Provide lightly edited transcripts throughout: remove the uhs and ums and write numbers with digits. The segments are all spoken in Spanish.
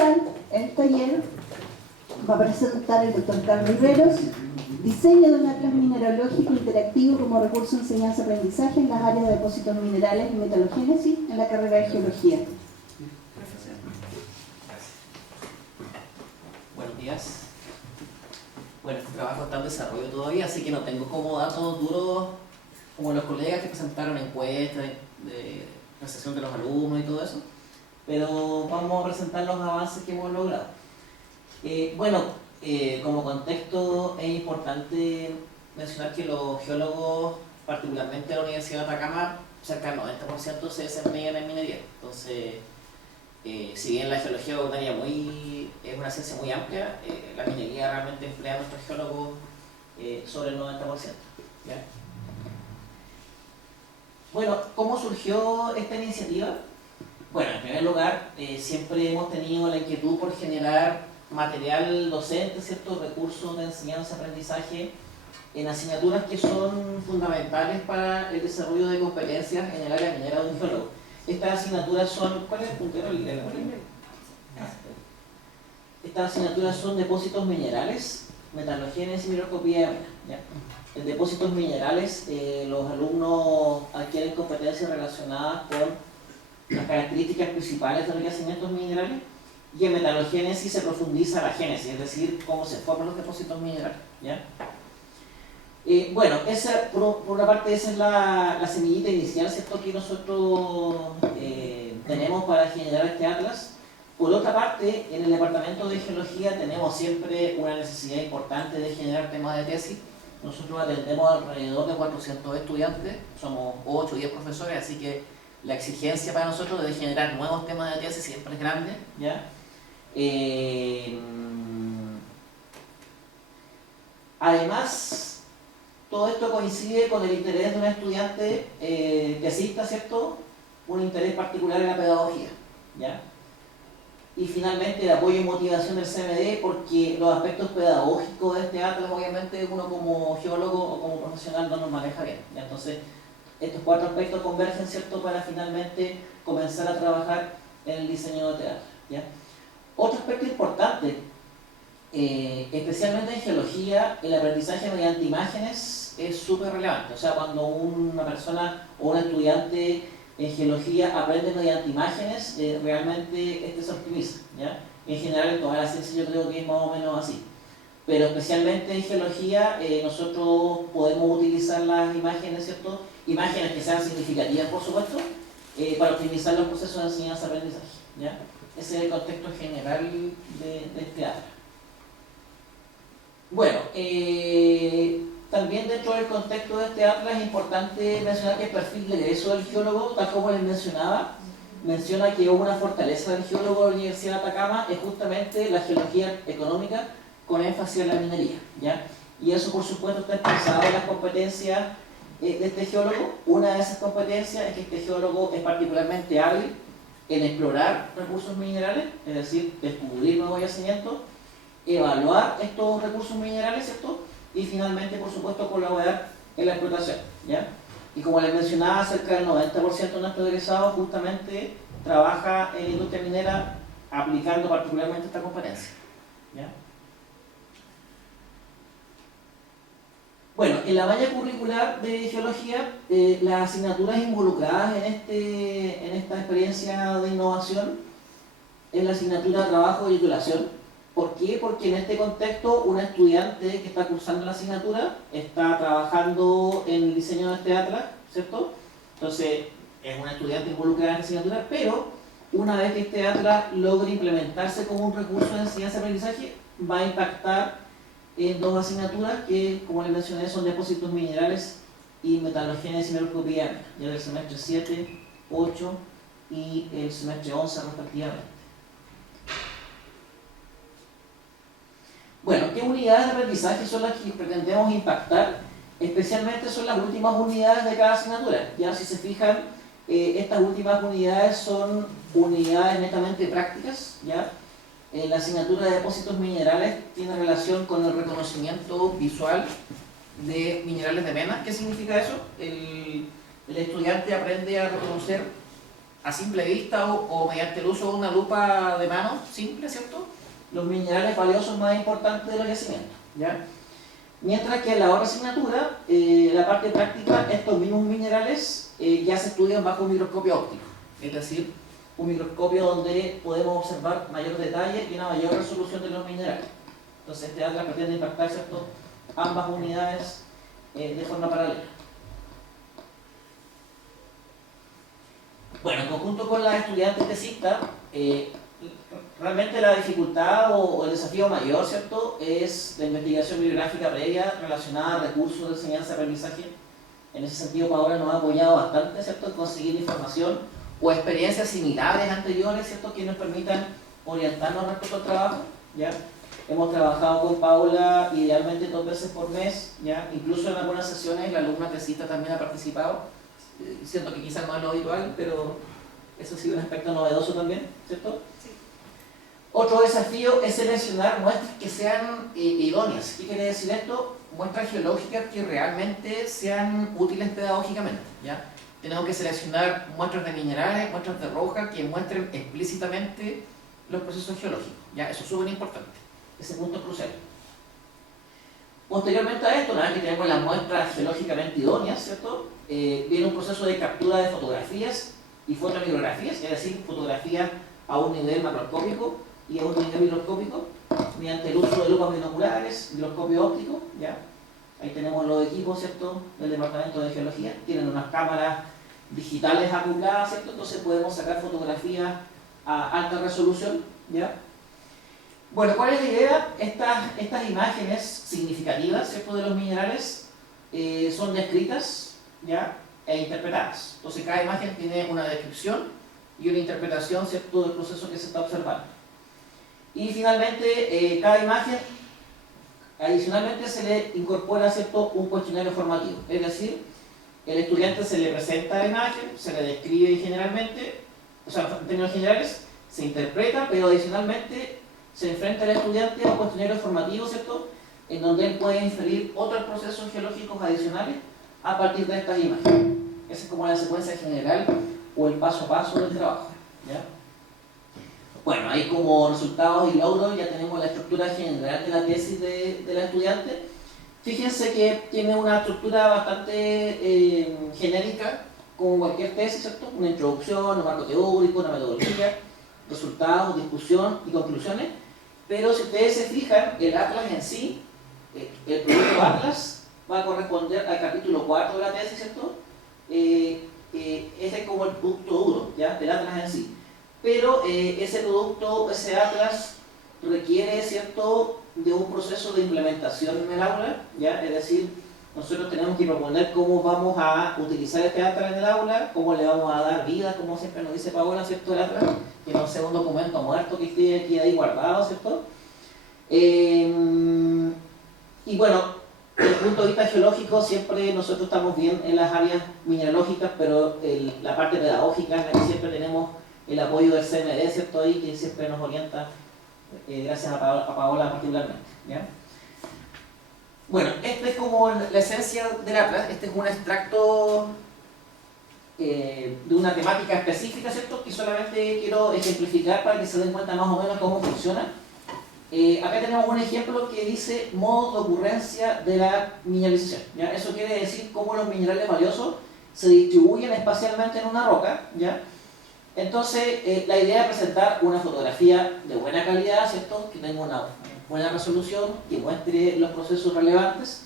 El taller va a presentar el doctor Carlos Riveros, diseño de un atlas mineralógico interactivo como recurso de enseñanza-aprendizaje en las áreas de depósitos minerales y metalogénesis en la carrera de geología. Buenos días. Bueno, este trabajo está en desarrollo todavía, así que no tengo como datos duros como los colegas que presentaron encuestas de percepción de los alumnos y todo eso, pero vamos a presentar los avances que hemos logrado. Como contexto es importante mencionar que los geólogos, particularmente de la Universidad de Atacama, cerca del 90% se desempeñan en minería. Entonces, si bien la geología ordinaria es una ciencia muy amplia, la minería realmente emplea a nuestros geólogos sobre el 90%. ¿Ya? Bueno, ¿cómo surgió esta iniciativa? Bueno, en primer lugar, siempre hemos tenido la inquietud por generar material docente, ciertos recursos de enseñanza-aprendizaje en asignaturas que son fundamentales para el desarrollo de competencias en el área minera de un geólogo. Estas asignaturas son... ¿Cuál es el puntero? Estas asignaturas son depósitos minerales, metalogénesis y microscopía de minas. ¿Ya? En depósitos minerales, los alumnos adquieren competencias relacionadas con las características principales de los yacimientos minerales, y en metalogénesis se profundiza la génesis, es decir, cómo se forman los depósitos minerales. ¿Ya? Por una parte esa es la semillita inicial, ¿cierto?, que nosotros tenemos para generar este atlas. Por otra parte, en el departamento de geología tenemos siempre una necesidad importante de generar temas de tesis. Nosotros atendemos alrededor de 400 estudiantes, somos 8 o 10 profesores, así que la exigencia para nosotros de generar nuevos temas de tesis siempre es grande. ¿Ya? Además, todo esto coincide con el interés de un estudiante tesista, ¿cierto? Un interés particular en la pedagogía. ¿Ya? Y finalmente el apoyo y motivación del CMD, porque los aspectos pedagógicos de este atlas, obviamente uno como geólogo o como profesional no los maneja bien. ¿Ya? Entonces, estos 4 aspectos convergen, ¿cierto?, para finalmente comenzar a trabajar en el diseño de teatro. ¿Ya? Otro aspecto importante, especialmente en geología, el aprendizaje mediante imágenes es súper relevante. O sea, cuando una persona o un estudiante en geología aprende mediante imágenes, realmente se optimiza. ¿Ya? En general, en toda la ciencia yo creo que es más o menos así. Pero especialmente en geología, nosotros podemos utilizar las imágenes, ¿cierto? Imágenes que sean significativas, por supuesto, para optimizar los procesos de enseñanza-aprendizaje. ¿Ya? Ese es el contexto general de este atlas. Bueno, también dentro del contexto de este atlas es importante mencionar que el perfil de egreso del geólogo, tal como les mencionaba, menciona que una fortaleza del geólogo de la Universidad de Atacama es justamente la geología económica con énfasis en la minería. ¿Ya? Y eso, por supuesto, está expresado en las competencias de este geólogo. Una de esas competencias es que este geólogo es particularmente hábil en explorar recursos minerales, es decir, descubrir nuevos yacimientos, evaluar estos recursos minerales, ¿cierto? Y finalmente, por supuesto, colaborar en la explotación. ¿Ya? Y como les mencionaba, cerca del 90% de nuestros egresados justamente trabaja en la industria minera aplicando particularmente esta competencia. ¿Ya? Bueno, en la malla curricular de geología, las asignaturas involucradas en esta experiencia de innovación es la asignatura de trabajo y titulación. ¿Por qué? Porque en este contexto un estudiante que está cursando la asignatura está trabajando en el diseño de este atlas, ¿cierto? Entonces, es un estudiante involucrado en la asignatura, pero una vez que este atlas logre implementarse como un recurso de enseñanza-aprendizaje, va a impactar en 2 asignaturas que, como les mencioné, son depósitos minerales y metalogénesis y microscopía, ya del semestre 7, 8 y el semestre 11 respectivamente. Bueno, ¿qué unidades de aprendizaje son las que pretendemos impactar? Especialmente son las últimas unidades de cada asignatura. Ya si se fijan, estas últimas unidades son unidades netamente prácticas. ¿Ya? La asignatura de depósitos minerales tiene relación con el reconocimiento visual de minerales de mena. ¿Qué significa eso? El estudiante aprende a reconocer a simple vista o mediante el uso de una lupa de mano simple, ¿cierto?, los minerales valiosos más importantes de los yacimientos, ¿ya? Mientras que en la otra asignatura, la parte práctica, estos mismos minerales ya se estudian bajo un microscopio óptico, es decir, un microscopio donde podemos observar mayor detalle y una mayor resolución de los minerales. Entonces este atlas pretende impactar, ¿cierto?, ambas unidades de forma paralela. Bueno, en conjunto con las estudiantes tesistas, realmente la dificultad o el desafío mayor, ¿cierto?, es la investigación bibliográfica previa relacionada a recursos de enseñanza-aprendizaje. En ese sentido, Paola nos ha apoyado bastante, ¿cierto?, en conseguir información o experiencias similares anteriores, ¿cierto?, que nos permitan orientarnos respecto al trabajo, ¿ya? Hemos trabajado con Paola idealmente 2 veces por mes, ¿ya? Incluso en algunas sesiones la alumna tesista también ha participado. Siento que quizás no es lo habitual, pero eso ha sido un aspecto novedoso también, ¿cierto? Sí. Otro desafío es seleccionar muestras que sean idóneas. ¿Qué quiere decir esto? Muestras geológicas que realmente sean útiles pedagógicamente, ¿ya? Tenemos que seleccionar muestras de minerales, muestras de roca que muestren explícitamente los procesos geológicos, ¿ya? Eso es súper importante, ese punto es crucial. Posteriormente a esto, una vez que tenemos las muestras geológicamente idóneas, ¿cierto?, viene un proceso de captura de fotografías y fotomicrografías, es decir, fotografías a un nivel macroscópico y a un nivel microscópico, mediante el uso de lupas binoculares, microscopio óptico, ¿ya? Ahí tenemos los equipos, ¿cierto?, del Departamento de Geología, tienen unas cámaras digitales acopladas, ¿cierto?, entonces podemos sacar fotografías a alta resolución, ¿ya? Bueno, ¿cuál es la idea? Estas imágenes significativas, ¿cierto?, de los minerales son descritas, ¿ya?, e interpretadas. Entonces cada imagen tiene una descripción y una interpretación, ¿cierto?, del proceso que se está observando. Y finalmente, cada imagen, adicionalmente se le incorpora, ¿cierto?, un cuestionario formativo. Es decir, el estudiante se le presenta la imagen, se le describe generalmente, o sea, en términos generales, se interpreta, pero adicionalmente se enfrenta al estudiante a un cuestionario formativo, ¿cierto?, en donde él puede inferir otros procesos geológicos adicionales a partir de estas imágenes. Esa es como la secuencia general o el paso a paso del trabajo, ¿ya? Bueno, ahí como resultados y logros ya tenemos la estructura general de la tesis de la estudiante. Fíjense que tiene una estructura bastante genérica, como cualquier tesis, ¿cierto? Una introducción, un marco teórico, una metodología, resultados, discusión y conclusiones. Pero si ustedes se fijan, el atlas en sí, el producto atlas, va a corresponder al capítulo 4 de la tesis, ¿cierto? Este es como el producto duro, ¿ya?, del atlas en sí. Pero ese producto, ese atlas, requiere, ¿cierto?, de un proceso de implementación en el aula, ¿ya? Es decir, nosotros tenemos que proponer cómo vamos a utilizar este atlas en el aula, cómo le vamos a dar vida, como siempre nos dice Paola, ¿cierto?, el atlas, que no sea un documento muerto que esté aquí ahí guardado, ¿cierto? Y bueno, desde el punto de vista geológico, siempre nosotros estamos bien en las áreas mineralógicas, pero la parte pedagógica en la que siempre tenemos el apoyo del CND, ¿cierto?, ahí, que siempre nos orienta, gracias a Paola particularmente, ¿ya? Bueno, esta es como la esencia del atlas. Este es un extracto de una temática específica, ¿cierto?, que solamente quiero ejemplificar para que se den cuenta más o menos cómo funciona. Acá tenemos un ejemplo que dice modos de ocurrencia de la mineralización, ¿ya? Eso quiere decir cómo los minerales valiosos se distribuyen espacialmente en una roca, ¿ya? Entonces, la idea es presentar una fotografía de buena calidad, ¿cierto?, que tenga una buena resolución, que muestre los procesos relevantes.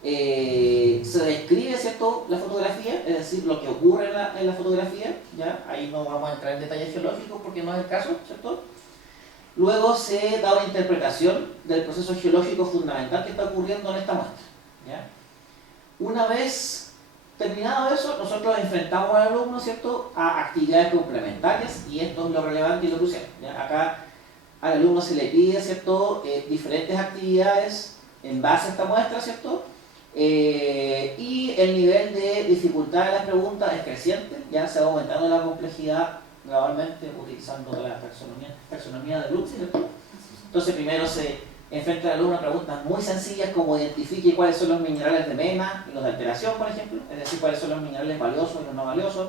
Se describe, ¿cierto?, la fotografía, es decir, lo que ocurre en la fotografía, ¿ya? Ahí no vamos a entrar en detalles geológicos porque no es el caso, ¿cierto? Luego se da una interpretación del proceso geológico fundamental que está ocurriendo en esta muestra, ¿ya? Una vez terminado eso, nosotros enfrentamos al alumno, ¿cierto?, a actividades complementarias, y esto es lo relevante y lo crucial, ¿ya? Acá al alumno se le pide, ¿cierto?, diferentes actividades en base a esta muestra, ¿cierto? Y el nivel de dificultad de las preguntas es creciente, ya se va aumentando la complejidad gradualmente utilizando la taxonomía de Bloom, ¿cierto? Entonces primero se enfrenta al alumno a preguntas muy sencillas como identifique cuáles son los minerales de mena y los de alteración, por ejemplo, es decir, cuáles son los minerales valiosos y los no valiosos.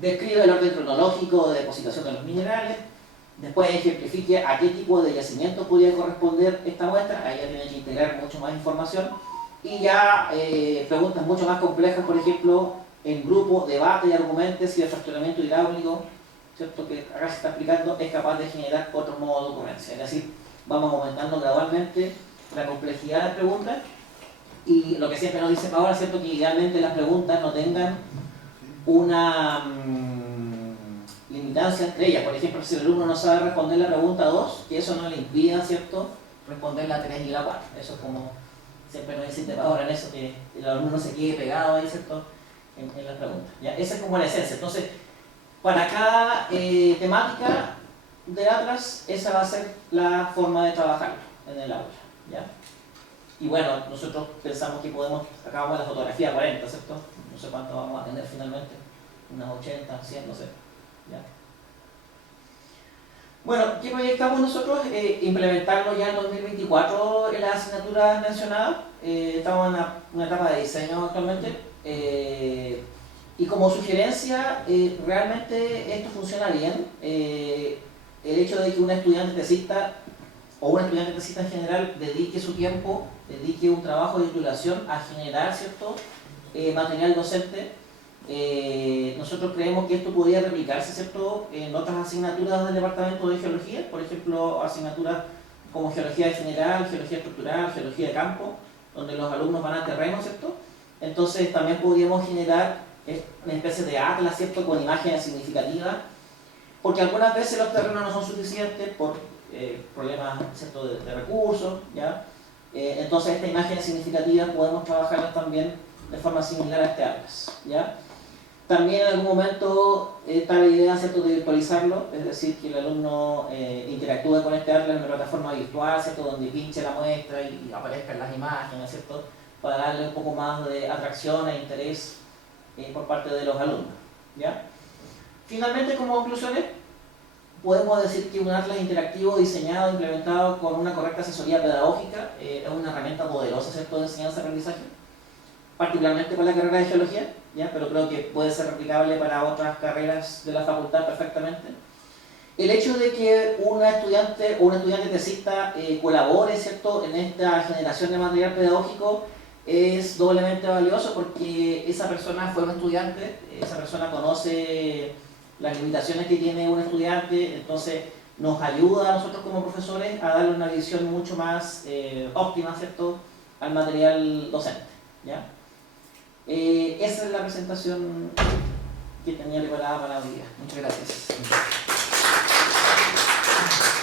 describe el orden cronológico de depositación de los minerales, después ejemplifique a qué tipo de yacimiento podría corresponder esta muestra, ahí ya tiene que integrar mucho más información, y ya preguntas mucho más complejas, por ejemplo, en grupo, debate y argumente si el fraccionamiento hidráulico, ¿cierto?, que acá se está explicando, es capaz de generar otro modo de ocurrencia. Es decir, vamos aumentando gradualmente la complejidad de preguntas, y lo que siempre nos dice Paola, ¿cierto?, que idealmente las preguntas no tengan una limitancia entre ellas. Por ejemplo, si el alumno no sabe responder la pregunta 2, que eso no le impida, ¿cierto?, responder la 3 y la 4. Eso es como siempre nos dice Paola en eso, que el alumno no se quede pegado ahí, ¿cierto?, en las preguntas. ¿Ya? Esa es como la esencia. Entonces, para cada temática del Atlas, esa va a ser la forma de trabajarlo en el aula. ¿Ya? Y bueno, nosotros pensamos que podemos, acabamos la fotografía 40, ¿cierto? No sé cuánto vamos a tener finalmente, unas 80, 100, no sé. ¿Ya? Bueno, ¿qué proyectamos nosotros? Implementarlo ya en 2024 en las asignaturas mencionadas. Estamos en una etapa de diseño actualmente. Y como sugerencia, realmente esto funciona bien. El hecho de que un estudiante tesista o un estudiante tesista en general dedique su tiempo, dedique un trabajo de titulación a generar, ¿cierto?, material docente. Nosotros creemos que esto podría replicarse, ¿cierto?, en otras asignaturas del departamento de geología, por ejemplo, asignaturas como geología general, geología estructural, geología de campo, donde los alumnos van a terreno, ¿cierto? Entonces también podríamos generar una especie de atlas, ¿cierto?, con imágenes significativas, porque algunas veces los terrenos no son suficientes por problemas, ¿cierto?, de recursos, ¿ya? Entonces estas imágenes significativas podemos trabajarlas también de forma similar a este atlas, ¿ya? También en algún momento está la idea, ¿cierto?, de virtualizarlo, es decir, que el alumno interactúe con este atlas en una plataforma virtual, ¿cierto?, donde pinche la muestra y aparezcan las imágenes, ¿cierto?, para darle un poco más de atracción e interés por parte de los alumnos. ¿Ya? Finalmente, como conclusiones, podemos decir que un atlas interactivo diseñado e implementado con una correcta asesoría pedagógica es una herramienta poderosa, ¿cierto?, de enseñanza-aprendizaje, particularmente para la carrera de geología, ¿ya?, pero creo que puede ser replicable para otras carreras de la facultad perfectamente. El hecho de que un estudiante tesista colabore, ¿cierto?, en esta generación de material pedagógico es doblemente valioso porque esa persona fue un estudiante, esa persona conoce las limitaciones que tiene un estudiante, entonces nos ayuda a nosotros como profesores a darle una visión mucho más óptima, ¿cierto?, al material docente. ¿Ya? Esa es la presentación que tenía preparada para hoy día. Muchas gracias.